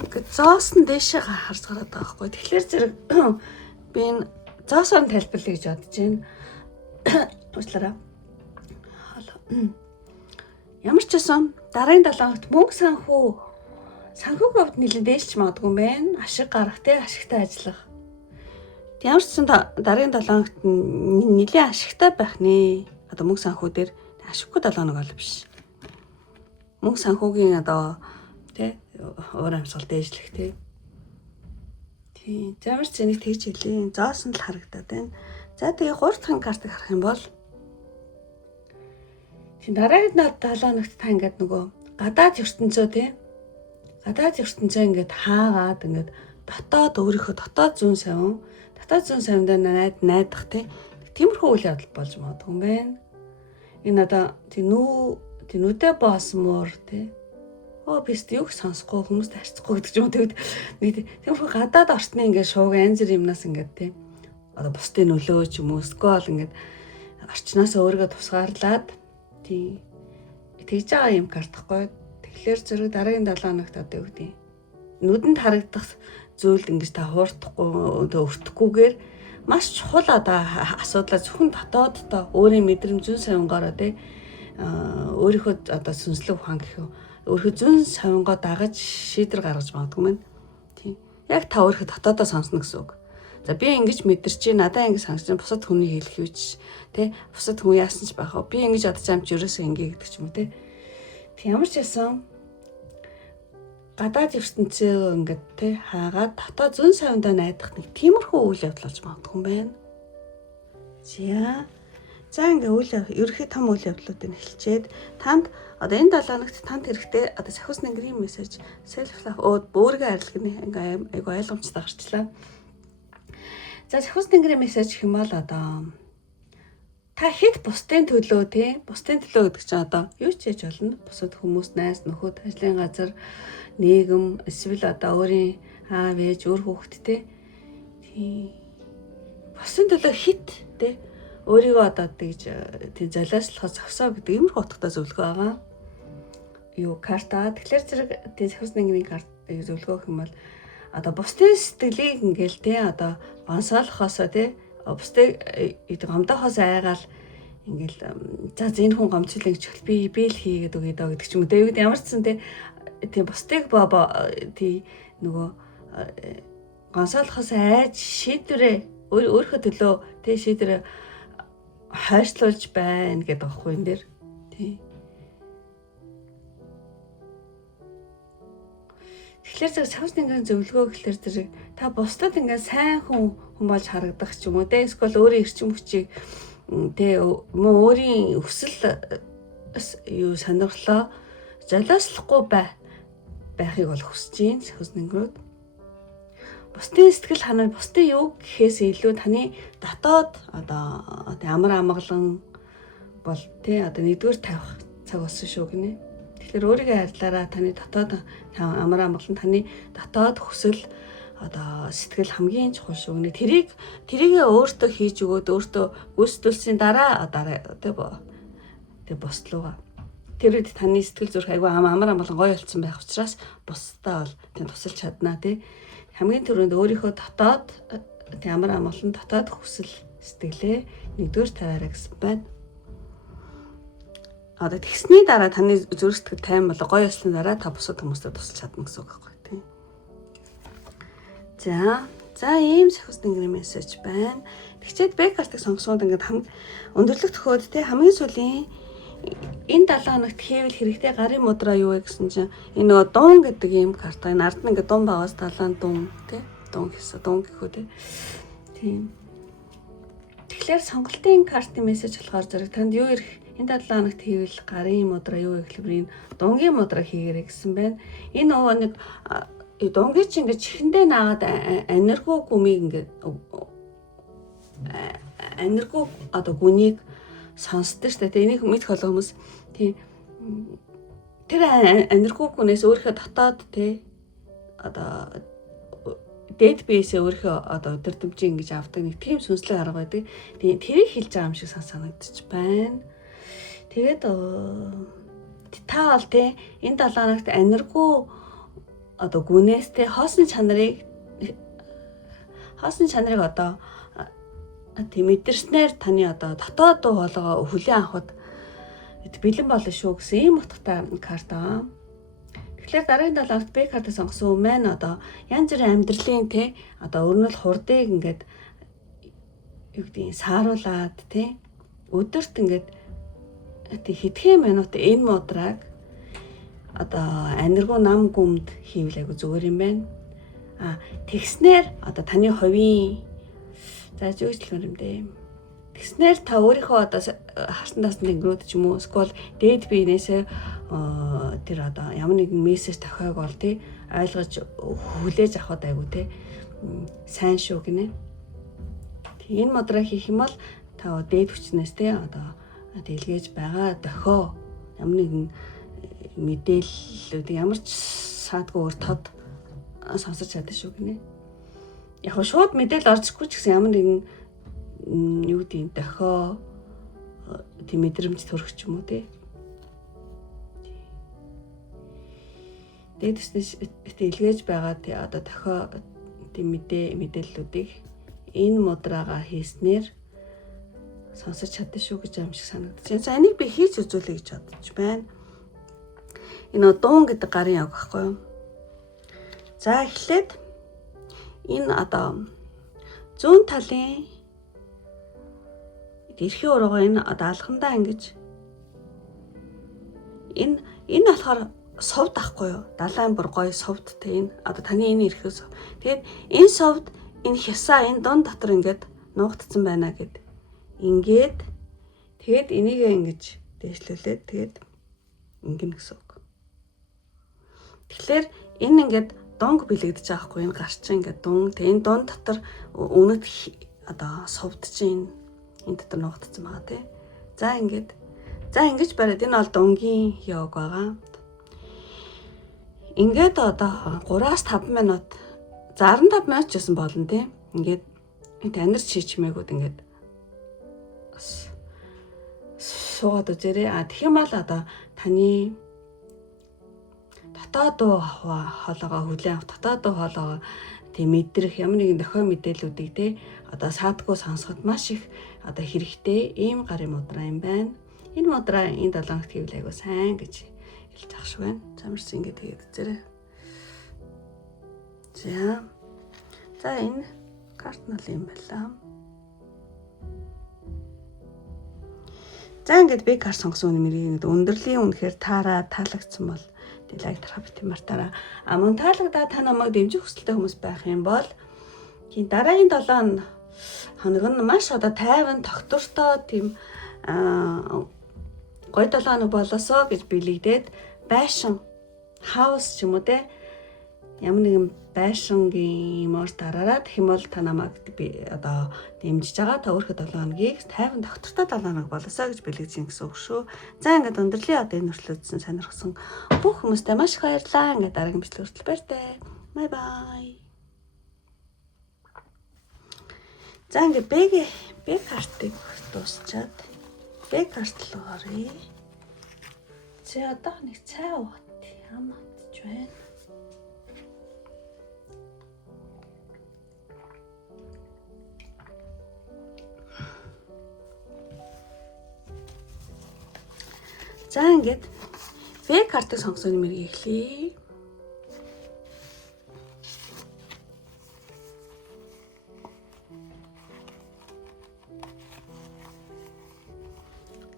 ингээд зоосон дэшээ харж гараад байгаа байхгүй. Тэгэхээр зэрэг би энэ зоосоор тайлбарлая гэж бодож байна. Уучлаарай. Ямар ч байсан дараагийн 7 хоногт мөнгө санхүүгийн хувьд нэлээд дээшч магадгүй юм байна. Ашиг гарах те ашигтай ажиллах. Ямар ч гэсэн дараагийн 7 хоногт нэлээд ашигтай байх нэ. Одоо мөнгө санхүү дээр ашиггүй 7 хоног бол биш. Мөнгө санхүүгийн одоо тий уур амьсгал дээшлэх тий. Замар цэнийг тэгж хэлээ. Зоосон л харагдаад байна. За тэгээ 3 дахь картыг харах юм бол дараагийн 7 хоногт та ингээд нөгөө гадаад ертөнцөө тий. Гадаад ертөнцөө ингээд хаагаад ингээд дотоод өөрийнхөө дотоод зүүн савиндаа найдах тий. Тиймэрхүү үйл явдал болж магадгүй юм байна. Энэ одоо нүдэ боосмоор тий. Бист юг сонсохгүй хүмүүст харьцахгүй гэдэг юм. Тиймэрхүү гадаад орчны ингээд шууг янз бүр юмнаас ингээд тий. Одоо бусдын нөлөө ч юм уу эсвэл ингээд орчноос өөрийгөө тусгаарлаад тий. Тэгж байгаа юм картахгүй. Тэгэхээр зэрэг дараагийн 7 хоногт одоо юу гэдэг нүдэнд харагдах зүйлд ингэж та хуурдахгүй өртөхгүйгээр маш чухал одоо асуудлаа зөвхөн дотооддоо өөрийн мэдрэмж зүүн савингаараа тий өөрийнхөө одоо сүнслэг ухаан гэх юм өөрийнхөө зүүн савингоо дагаж шийдвэр гаргаж магадгүй мэн тий яг та өөрийнхөө дотоодоо сонсно гэсэн үг. За би ингэж мэдэрч чи надаа ингэж санагч бусад хүний хэлэх юу ч тий бусад хүн яасан ч байх аа би ингэж бодож юм чи ерөөсөө ингэ гэдэг ч юм уу тий. Тэг ямар ч байсан гадаад ертөнцөө ингээд тий хаагаад дотоод зүүн савндаа найдах нэг тиймэрхүү үйл явдал болж магадгүй юм байна. За ингээ ерөнхий том үйл явдлуудыг хэлчихэд танд одоо энэ 7 хоногт танд хэрэгтэй одоо сахиус нэнгэрийн мессеж self love өөрийгөө арилгахны ингээ айгу ойлгомжтой гарчлаа. За сахиус нэнгэрийн мессеж гэх юм бол одоо та хэд бусдын төлөө тий бусдын төлөө гэдэг чинь одоо юу ч хийж болно. Бусад хүмүүс, найз, нөхөд, ажлын газар, нийгэм, эсвэл одоо өөрийн аав, ээж, өөр хүүхэд тий бусдын төлөө хэд тий өөрийгөө одоо тэгж тий золиослохоос зогсоо гэдэг иймэрхүү утгатай зөвлөгөө байгаа. Юу карта. Тэгэхээр зэрэг тий сахиус нэнгэрийн карт зөвлөгөө гэх юм бол одоо бусдын сэтгэлийг ингээл тий одоо гонсоолохоосоо тий бусдыг гомдохоос айгаал ингээл за энэ хүн гомцлоо гэж би л хийгээд өгье даа гэдэг ч юм уу те ямар ч сан те бусдыг тий нөгөө гонсоолохоос айж шийдвэрээ өөрийнхөө төлөө те шийдвэрээ хайшлуулж байна гэдэг аахгүй энэ дэр тий. Тэгэхээр зэрэг сахиус нэнгэрийн зөвлөгөө гэхэлэр зэрэг та бусдад ингээ сайн хүн болж харагдах ч юм уу те эсвэл өөрийн эрчим хүчийг те мөн өөрийн өсөл юу сонирхлоо золиослохгүй байхыг бол хүсэж байна сахиус нэнгэрүүд. Бусдын сэтгэл ханаа бусдын юу гэхээс илүү таны дотоод одоо амар амгалан бол те одоо нэгдүгээр тавих цаг болсон шүү гинэ. Тэгэхээр өөрийгөө хайрлаараа таны дотоод амар амгалан таны дотоод хүсэл одоо сэтгэл хамгийн чухал шүү гинэ. Тэрийгээ өөртөө хийж өгөөд өөртөө гүйцэтгүүлсийн дараа тэ бусдлууга. Тэр үед таны сэтгэл зүрх айгүй амар амгалан гоё болцсон байх учраас бусдаа бол тэнд тусалж чаднаа тий. Хамгийн түрүүнд өөрийнхөө дотоод амар амгалан дотоод хүсэл сэтгэлээ нэгдүгээр тавиараа гэсэн байна. Одоо тэгсний дараа таны зүрх сэтгэл тайван болоо гоё болсны дараа та бусад хүмүүстэй тусалж чадна гэсэн үг байхгүй тий. За ийм сахиус нэнгэрийн мессеж байна. Тэгчээд бэк картыг сонгосоод ингээд өндөрлөх төхөөд тий хамгийн сүүлийн энэ 7 хоногт хийвэл хэрэгтэй гарын мудраа юу вэ гэсэн чинь энэ нөгөө дуун гэдэг ийм карта энэ ард нь ингээд дуун байгаас талаан дуун тий дуун гэсэн дуун гэхүү тий. Тийм. Тэгэхээр сонголтын картын мессеж болохоор зэрэг танд юу ирэх энэ 7 хоногт хийвэл гарын мудраа юу вэ гэхлээр энэ дунгийн мудраа хийгээрэй гэсэн байна. Энэ нөгөө нэг дунгийн чинь ингээд чихэндээ наагаад энерги гүмийг ингээд энерги одоо гүнийг сонсдог шүү дээ. Энийг мэдэх олон хүмүүс тийм тэр энерги гүнээс өөрийнхөө дотоод тий одоо дэд бисээ өөрийнхөө одоо өдөртөмжийн ингэж авдаг нэг тийм сүнслэг арга байдаг. Тийм тэрийг хэлж байгаа юм шиг санагдчих байна. Тэгээд та бол тий энэ 7 хоногт энерги одоо гүнээс тий хоосон чанарыг одоо тийм мэдэрснээр таны одоо дотоод дуу хоолойгоо хүлээн авахд бэлэн болно шүү гэсэн ийм утгатай карта. Тэгэхээр дараагийн 7 хоногт Б картаа сонгосон маань одоо янз бүрийн амьдралын тий одоо өрнөл хурдыг ингээд юу гэдэг сааруулад тий өдөрт ингээд хэдхэн минут энэ мудраг одоо энерги нам гүмд хийвэл айгу зүгээр юм байна. Тэгснээр одоо таны хувийн за зүйчлэл юм дээ. Тэгснээр та өөрийнхөө одоо харсан дасны нэнгрүүд ч юм уу эсвэл дээд биенээсээ тэр одоо ямар нэгэн мессеж тохиог бол тий ойлгож хүлээж авахд айгу тий сайн шүү гинэ. Энэ мудраа хийх юм бол та дээд хүчнээс тий одоо дэлгээж байгаа дохио ямар нэгэн мэдээллүүд ямар ч саадгүй өөр тод сонсож чаддаг шүү гинэ. Яг шууд мэдээлэл орчихгүй ч гэсэн ямар нэгэн юу гэдэг дохио тийм мэдрэмж төрөх ч юм уу тий. Дээдс илгээж байгаа тий одоо дохио тийм мэдээллүүдийг энэ мудраагаа хийснээр сонсож чаддаг шүү гэж юм шиг санагдаж байна. За энийг би хийж үзүүлэе гэж бодож байна. Энэ дуун гэдэг гарын яг байхгүй юу? За эхлээд энэ одоо зүүн талын эрхийн уруугаа энэ одоо алхандаа ингэж энэ болохоор совд ахгүй юу? Далайн бүр гоё совд те энэ одоо таны энэ эрхээс. Тэгээд энэ совд энэ хясаа энэ дунд дотор ингээд нуугдсан байна гэд. Ингээд тэгээд энийг ингэж дээшлүүлээд тэгээд ингэнэ гэсэн үг. Тэгэхээр энэ ингээд донг бэлэгдэж байгаа хгүй энэ гарч ингээд дүн тэгээд энэ дунд дотор үнэт одоо совд чинь энэ дотор нуугдсан байгаа те. За ингэж бариад энэ бол дунгийн йог байгаа. Ингээд одоо 3-5 минут 15 минут ч гэсэн болно тийм. Ингээд танарч хийчмээгүүд ингээд суугаад үзээрэй. Тэгэх юм бол одоо таны дотоод хоолойгоо хүлээн авах, дотоод хоолойгоо тийм мэдрэх ямар нэгэн дохио мэдээллүүдийг те одоо саадгүй сонсоход маш их одоо хэрэгтэй ийм гарын мудраа юм байна. Энэ мудраа энэ 7 хоногт хийвэл айгуу сайн гэж хэлж ах шиг байна. Замарс ингэ тэгээд үзээрэй. За энэ карт нь юм байна. За ингээд би карт сонгосон нэмэрийг өндөрлөлийн үнэхээр таалагдсан бол лайк тарах бит мартаараа. Мөн таалагдаад та намайг дэмжих хүсэлтэй хүмүүс байх юм бол дараагийн 7 хоног нь маш одоо тайван тогтвортой тийм гой 7 хоног болосоо гэж билэгдээд байшин хаус ч юм уу те ямар нэгэн байшингийн юмор дараараа тэгэх юм бол та намайг би одоо дэмжиж байгаа та өөрхөд 7 хоногийг тайван тогтвортой 7 хоног болосоо гэж билэгдэж гэсэн үг шүү. За ингээд өндөрлөлийн одоо энэ нөхцөлөдсөн сонирхсан бүх хүмүүстээ маш их баярлалаа. Ингээд дараагийн бичлэг хүртэл баяртай. Bye bye. За ингээд Б картыг дуусчаад Б карт руу оръё. За одоо нэг цай уут ямаадж байна. За ингээд Б картыг сонгосон нэмэрийг эхлэе.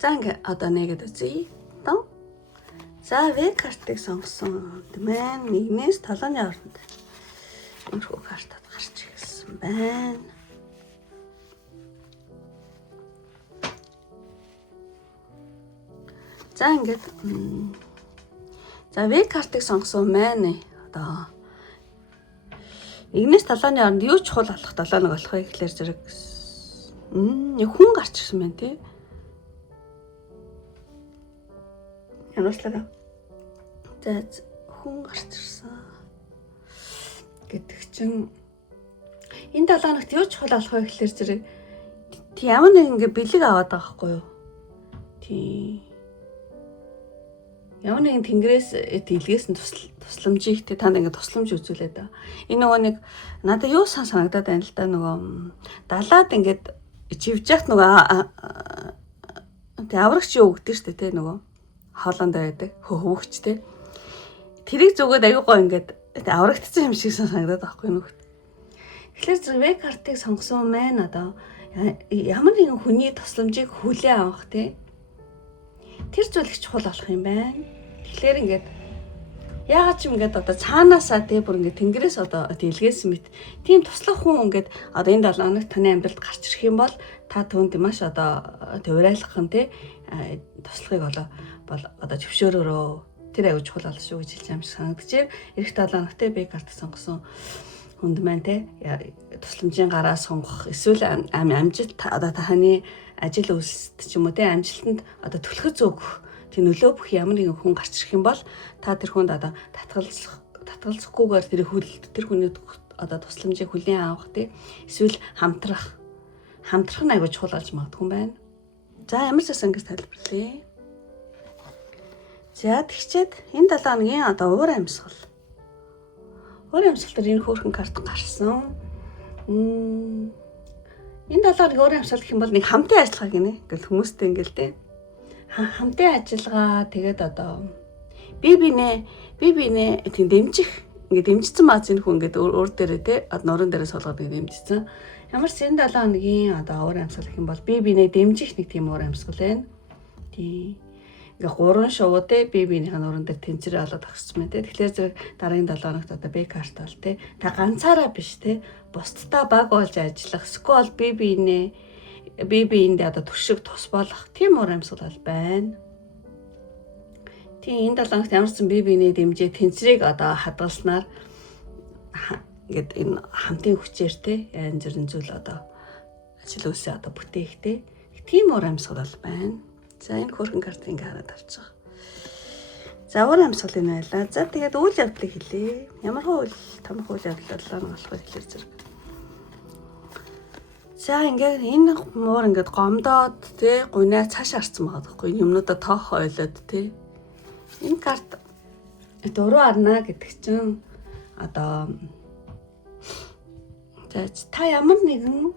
За ингээд одоо нэгэд үзье. За В картыг сонгосон дэмэн 1-ээс 7-ны хооронд өнөрхөө картад гарч ирсэн байна. За ингээд В картыг сонгосон маань одоо 1-ээс 7-ны хооронд юу чухал болох 7 хоног болох вэ гэхлээр зэрэг нэг хүн гарч ирсэн байна тий. Янаслаа. За хүн гарч ирсэн гэдэг чинь энэ 7 хоногт юу чухал болох вэ гэхлээр зэрэг ямар нэг ингээ бэлэг аваад байгаа хгүй юу. Тий. Ямар нэгэн тэнгэрээс дэлгээс нь тусламжийг те танд ингээ тусламж үзүүлээд байгаа. Энэ нөгөө нэг надад юу санагдаад байна л да нөгөө далаад ингээд живж яхад нөгөө те аврагч юу өгдөө штэ те нөгөө хоолонд байдаг хөвгч те тэрийг зүгээд аюугаа ингээд аврагдсан юм шиг санагдаад байхгүй нөхд. Тэгэхээр зэрэг В картыг сонгосон маань одоо ямар нэгэн хүний тусламжийг хүлээн авах те тэр зүйл их чухал болох юм байна. Тэгэхээр ингээд яагаад ч юм ингээд одоо цаанаасаа те бүр ингээд тэнгэрээс одоо дэлгээс мэт тийм туслах хүн ингээд одоо энэ 7 хоногт таны амьдралд гарч ирэх юм бол та түүнд маш одоо урайлах нь те туслахыг бол одоо зөвшөөрөөрөө тэр аягүй чухал болно шүү гэж хэлж юм шиг санагдчихэв. Эх 7 хоногт Б карт сонгосон хүнд маань те тусламжийн гараа сонгох эсвэл амжилт одоо таны ажил үйлсэд ч юм уу те амжилтанд одоо түлхэц өгөх тийм нөлөө бүх ямар нэгэн хүн гарч ирэх юм бол та тэр хүнд одоо татгалзахгүйгээр тэр хүний одоо тусламжийг хүлээн авах те эсвэл хамтрах нь аягүй чухал болж магадгүй юм байна. За ямар ч гэсэн ингэж тайлбарлая. За тэгчээд энэ 7 хоногийн одоо уур амьсгал. Уур амьсгал дээр энэ хөөрхөн карт гарсан. Энэ 7 хоногийн уур амьсгал гэх юм бол нэг хамтын ажиллагаа гинэ. Ингээл хүмүүстэй ингээл те. Хамтын ажиллагаа тэгээд одоо би бинээ тийм дэмжих ингээд дэмжсэн бааз энэ хүн ингээд өөр дээрээ те нуран дээрээ суулгаад ингээд дэмжсэн. Ямар ч 7 хоногийн одоо уур амьсгал гэх юм бол бие биенээ дэмжих нэг тийм уур амьсгал байна. Тий. Ингээ 3 шувуу те бие биенийх нь уран дээр тэнцвэрээ олоод өгсөн мэн те. Тэгэхээр зэрэг дараагийн 7 хоногт одоо B карт бол те. Та ганцаараа биш те. Бусдтай баг болж ажиллах, скол бие биендээ одоо туршиг тус болох тийм уур амьсгал бол байна. Тийм энэ 7 хоногт ямар ч бие биенээ дэмжээ тэнцвэрийг одоо хадгалснаар ингээд энэ хамтын хүчээр те янз бүрийн зүйл одоо ажил үйлсээ одоо бүтэехтэй тийм уур амьсгал бол байна. За энэ хөрхөн картыг ингээд хараад авчих. За уур амьсгал энэ байлаа. За тэгээд үйл явдлыг хэлье. Ямар үйл томх үйл явдал болох вэ гэхээр зэрэг. За ингээд энэ муур ингээд гомдоод те гунаа цааш харцсан байгаа байхгүй юмнуудаа тоох ойлоод те. Энэ карт дөрөв арна гэдэг чинь одоо та ямар нэгэн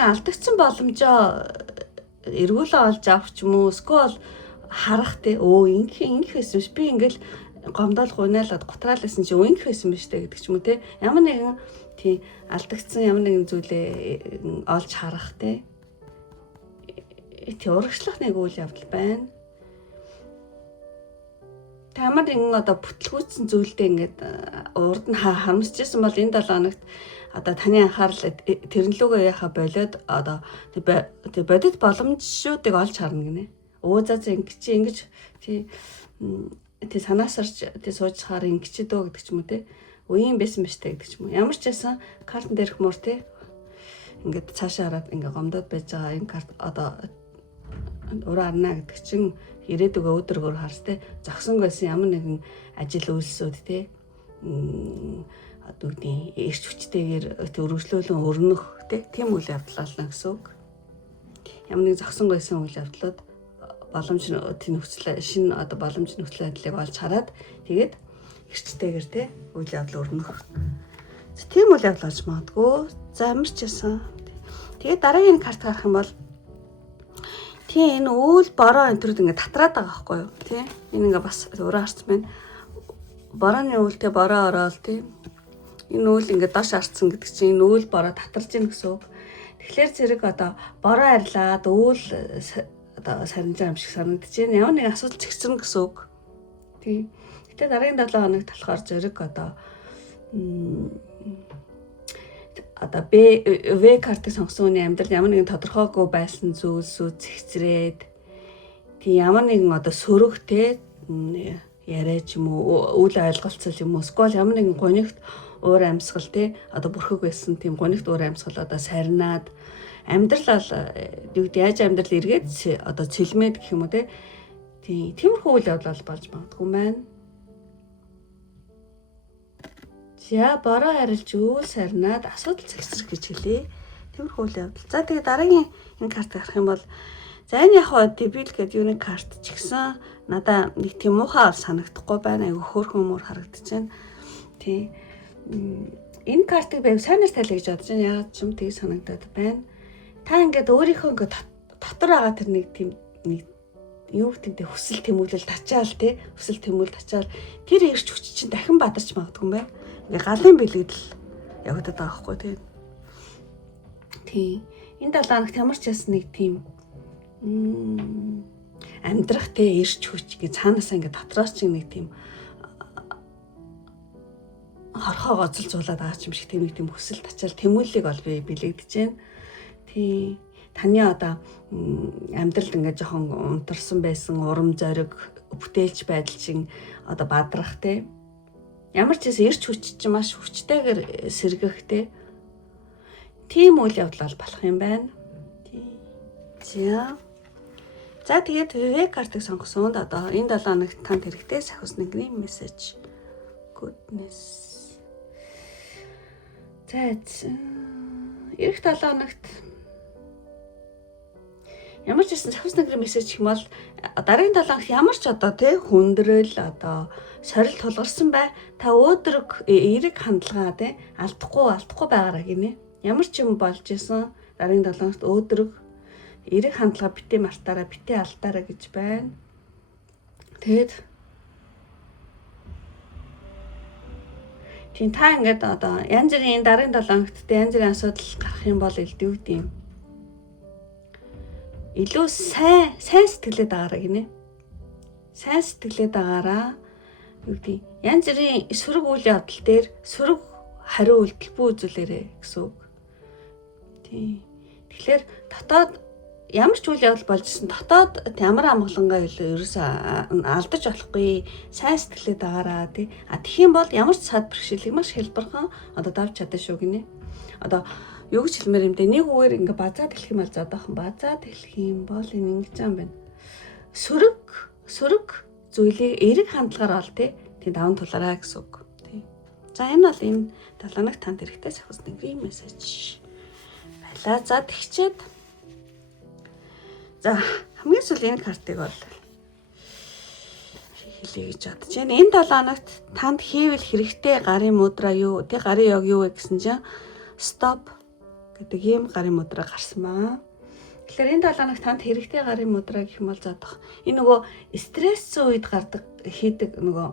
алдагдсан боломжоо эргүүлээ олж авах ч юм уу эсвэл харах те ингэх байсан биш би ингээл гомдол гуйнаалаад гутраалсан чи ингэх байсан биш те гэдэг ч юм уу те ямар нэгэн тий алдагдсан ямар нэгэн зүйлээ олж харах те урагшлах нэг үйл явдал байна. Тамар ингэ одоо бүтлгүүцсэн зүйлдээ ингээд урд нь харамсчихсан бол энэ 7 хоногт одоо таны анхаарал тэрнлүүгээ яхаа болоод одоо тэг бодит боломжуудыг олж харна гинэ. За ингэж тий санаасарч тий сууж хаар ингэж дөө гэдэг ч юм уу тий. Үеийн байсан биш тэ гэдэг ч юм уу. Ямар ч байсан картан дээрх муур тий ингээд цаашаа хараад ингээ гомдоод байж байгаа энэ карт одоо ураа арна гэдэг чинь ирээдүгөө өдрөгөр харстай зогсон байсан ямар нэгэн ажил үйлсүүд те одоо үгний эрч хүчтэйгээр өргөжлөөлөн өрнөх те тийм үйл явдал болно гэсэн үг. Ямар нэг зогсон байсан үйл явдлууд боломж нөхцөл шинэ одоо боломж нөхцөл байдлыг олж хараад тэгээд эрчтэйгээр те үйл явдал өрнөх. Тийм үйл явдал болж магадгүй. За ямар ч байсан. Тэгээд дараагийн карт гарах юм бол энэ үйл бороо энэ төрөд ингээд татраад байгаа байхгүй юу тий энэ ингээд бас ураа харцсан байна борооны үйлтэй бороо ороод тий энэ үйл ингээд доош харцсан гэдэг чинь энэ үйл бороо татарж ийн гэсэн үг тэгэхээр зэрэг одоо бороо арилаад үйл одоо сарнижаа юм шиг санагдаж байна ямар нэг асуудал зэгцэрнэ гэсэн үг тий гэтээ дараагийн 7 хоногт болохоор зэрэг одоо В картыг сонгосон хүний амьдрал ямар нэгэн тодорхойгүй байсан зүйлсүүд зэгцрээд тий ямар нэгэн одоо сөрөгтэй яриа ч юм уу үйл ойлголцол юм уу эсвэл ямар нэгэн гонигт уур амьсгал тий одоо бүрхэг байсан тийм гонигт уур амьсгал одоо сарнаад амьдрал яаж амьдрал эргээд одоо цэлмэд гэх юм уу тий тиймэрхүү үйл явдал болж магадгүй маань. За бороо арилж үйл сарнаад асуудал зэгцрэх гэж хэлээ. Тиймэрхүү үйл явдал. За тэгээ дараагийн энэ карт гарах юм бол за энэ яг дебил гэдэг юуны карт ч гэсэн надаа нэг тийм муухай санагдахгүй байна. Айгу хөөрхөн мөр харагдаж байна. Тий. Энэ картыг байв сайнаар тайлаа гэж бодож байна. Яагаад ч юм тийг санагдаад байна. Та ингээд өөрийнхөө ингээд дотор байгаа тэр нэг тийм нэг юу гэдэг хүсэл тэмүүлэл тачаал тий. Хүсэл тэмүүлэл тачаал тэр ирч хүч чинь дахин бадарч магадгүй юм байна. Ингээ галын бэлэгдэл явагдаад байгаа байхгүй тий. Тий. Энэ 7 хоногт ямар ч яс нэг тийм амьдрах те ирч хүч гэ цаанаасаа ингээ дотроос чинь нэг тийм хорхоо гоцолцуулаад байгаа юм шиг тийм нэг тийм хүсэл тачаал тэмүүллийг бол би бэлэгдэж байна. Тий. Таны одоо амьдралд ингээ жоохон унтарсан байсан урам зориг бүтээлч байдал чинь одоо бадрах те ямар ч ирч хүч чинь маш хүчтэйгээр сэргэх тийм үйл явдал болох юм байна. За тэгээд V картыг сонгосонд одоо энэ 7 хоногт танд хэрэгтэй сахиусны грин мессеж goodness. За эх 7 хоногт ямар ч гэсэн сахиусны грин мессеж гэх юм бол дараагийн 7 хоногт ямар ч одоо хүндрэл одоо сорил тулгарсан бай та өөдрөг эерэг хандлага алдахгүй байгаараа гинэ. Ямар ч юм болж исэн дараагийн 7 хоногт өөдрөг эерэг хандлага битээ мартаараа битээ алдаараа гэж байна. Тэгээд Тийм та ингээд одоо янз бүрийн дараагийн 7 хоногт янз бүрийн асуудал гарах юм бол илүү гэдэг юм. Илүү сайн сэтгэлээ дагаараа гинэ. Сайн сэтгэлээ дагаараа юу гэдэг янз бүрийн сөрөг үйл явдал дээр сөрөг хариу үйлдэл үзүүлээрэ гэсэн үг. Тийм. Тэгэхээр дотоод ямар ч үйл явдал болж исэн дотоод ямар амгалангаа ерөөсөө алдаж болохгүй сайн сэтгэлээ дагаараа тий. Тэгэх юм бол ямар ч сад бэрхшээлийг маш хэлбэрхэн одоо давж чадна шүү гинэ. Одоо юу гэж хэлмээр юм бэ? Нэг үгээр ингээ базаад хэлэх юм бол зодоохон базаад хэлэх юм бол энэ ингэж юм байна. Сөрөг зүйлийг эерэг хандлагаар ол тий. Тийм даван тулаарай гэсэн үг. Тий. За энэ бол энэ 7 хоног танд хэрэгтэй сахасны грим мессеж байлаа. За тэгчээд за хамгийн сүүлийн энэ картыг бол хэлье гэж бодож байна. Энэ 7 хоногт танд хийвэл хэрэгтэй гарын мудра юу? Тэ гарын яг юу вэ гэсэн чинь стоп гэдэг ийм гарын мудра гарсан маа. Тэгэхээр энэ 7 хоногт танд хэрэгтэй гарын мудра гэх юм бол заадах. Энэ нөгөө стресс үед гардаг хийдэг нөгөө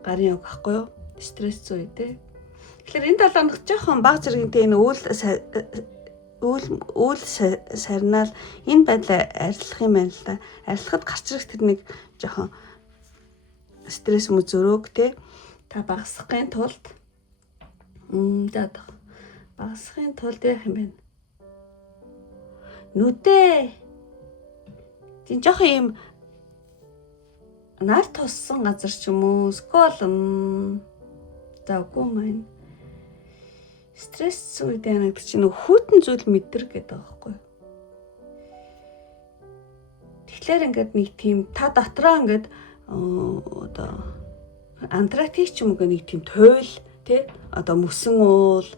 гарын яг байхгүй юу? Стресс үед те. Тэгэхээр энэ 7 хоногт жоохон баг зэрэгтэй энэ үйл сарнаал энэ байдлаа арилгах юм байна л да. Арилгахад гарч ирэх тэр нэг жоохон стресс юм зөрөөг те. Та багасгахын тулд багасгахын тулд яах юм бэ? Нүдээ тийм жоохон юм нар туссан газар ч юм уу скол завгүй маань стресс үед яна гэдэг чинь хүүтэн зүйл мэдэр гэдэг байгаа байхгүй. Тэгэхээр ингээд нэг тийм та дотроо ингээд одоо антрактик ч юм уу нэг тийм туйл тий одоо мөсөн уул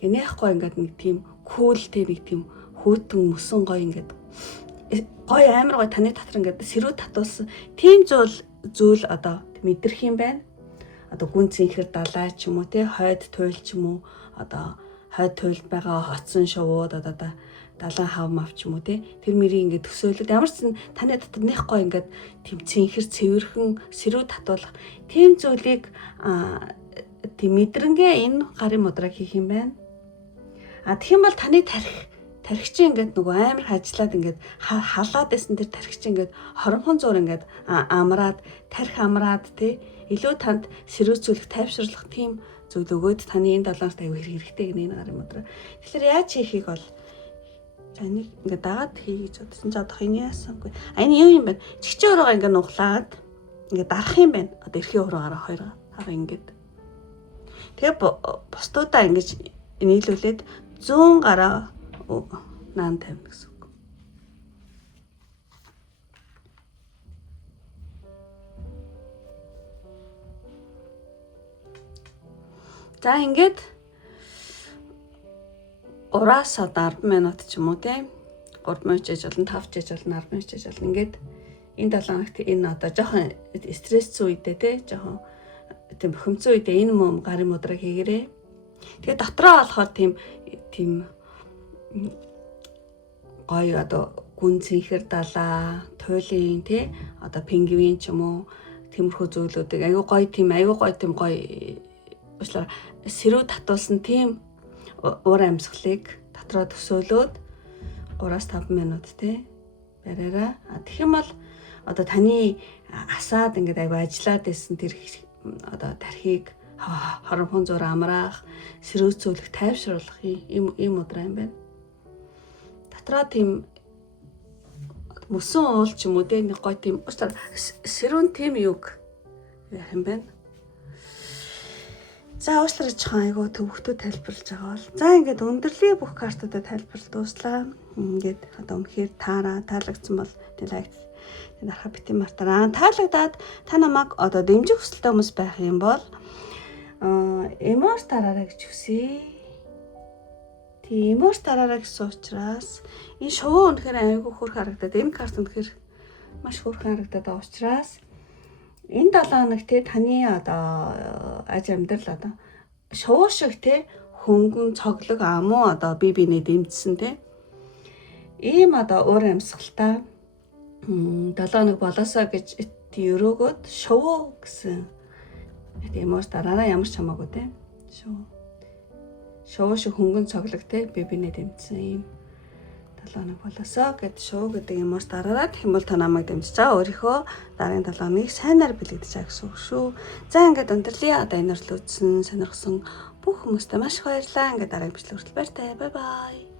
энийхгүй ингээд нэг тийм кул тий нэг тийм хүүтэн мөсөн гой ингээд гой амар гой таны дотор ингээд сэрүү татуулсан тийм зүйл одоо мэдрэх юм байна. Одоо гүн цэнхэр далай ч юм уу тий хойд туйл ч юм уу одоо хойд туйлд байгаа хоцсон шувууд одоо далайн хав мав ч юм уу тий тэр мэрийг ингээд төсөөлөд ямар ч таны дотор нэхгүй ингээд тийм цэнхэр цэвэрхэн сэрүү татуулах тийм зүйлийг тийм мэдрэнгээ энэ гарын мудраг хийх юм байна. Тэгэх юм бол таны тархичийн ингээд нөгөө амар хажлаад ингээд халаад байсан тэр тархич ингээд хоромхон зур ингээд амраад тархи амраад тий илүү танд сэрүүцүүлэх тайвшруулах тийм зүйл өгөөд таны энэ 7 хоногт аягүй хэрэгтэй гэнэ энэ гарын мудраа. Тэгэхээр яаж хийхийг бол энийг ингээд дагаад хий гэж бодсон. Жадах энэ яасангүй. Энэ юу юм бэ? Чигчээ өрөөгөө ингээд нуглаад ингээд дарах юм байна. Одоо эрхийн өрөөгөө хоёр хага ингээд. Тэгээ бусдуудаа ингэж нийлүүлээд 100 гараа наан тавина гэсэн үг. За ингээд 3-аас 10 минут ч юм уу тийм 3 минут ч ажил болно 5 ч ажил болно 10 минут ч ажил ингээд энэ 7 хоногт энэ одоо жоохон стресс үедээ тийм жоохон тийм бохимцсан үедээ энэ гарын мудраг хийгээрэй. Тэгээ дотроо болохоор тийм гоё одоо гүн цэнхэр далаа туйлын тий одоо пингвин ч юм уу тиймэрхүү зүйлүүдийг аюу гоё тийм гоё уучлаарай сэрүү татуулсан тийм уур амьсгалыг дотроо төсөөлөөд 3-5 минут тий бариараа. Тэгэх юм бол одоо таны асаад ингээд аюу ажиллаад байсан тэр одоо тархийг хоромхон зур амраах сэрүүцүүлэх тайвшруулах ийм удраа юм байна. Дотроо тийм мөсөн уул ч юм уу те нэг гоё тийм сэрүүн тийм юг яах юм байна. За уучлаарай жоохон айгу төвхтөө тайлбарлаж байгаа бол. За ингээд өндөрлөгийн бүх картуудаа тайлбарлаж дууслаа. Ингээд одоо үнэхээр таалагдсан бол лайк дарахаа битэн мартараа. Таалагдаад та намайг одоо дэмжих хүсэлтэй хүмүүс байх юм бол эмоц тараарай гэж хүсье. Тийм эмоц тараарай гэсэн учраас энэ шоу үнэхээр айгу хөрх харагдаад энэ карт үнэхээр маш хөрх харагдаад байгаа учраас энэ 7 хоног те таны одоо аж амьдрал одоо шоу шиг те хөнгөн цоглог амуу одоо бие биенээ дэмжсэн те ийм одоо уур амьсгалтай 7 хоног болоосоо гэж өрөөгөөд шоу гэсэн эмоц дараараа ямар ч хамаагүй те Шуу шиг хөнгөн цоглог те би бинэ дэмжсэн юм 7 хоног болосоо гэд шуу гэдэг юмуус дараад хэм бол та намайг дэмжиж байгаа өөрийнхөө дараагийн 7 хоногийг сайнаар бэлэгдэж байгаа гэсэн үг шүү. За ингээд өндөрлөе. Одоо энэ өрлөөдсөн сонирхсан бүх хүмүүстээ маш их баярлалаа. Ингээд дараагийн бичлэг хүртэл баяртай. Бай бай.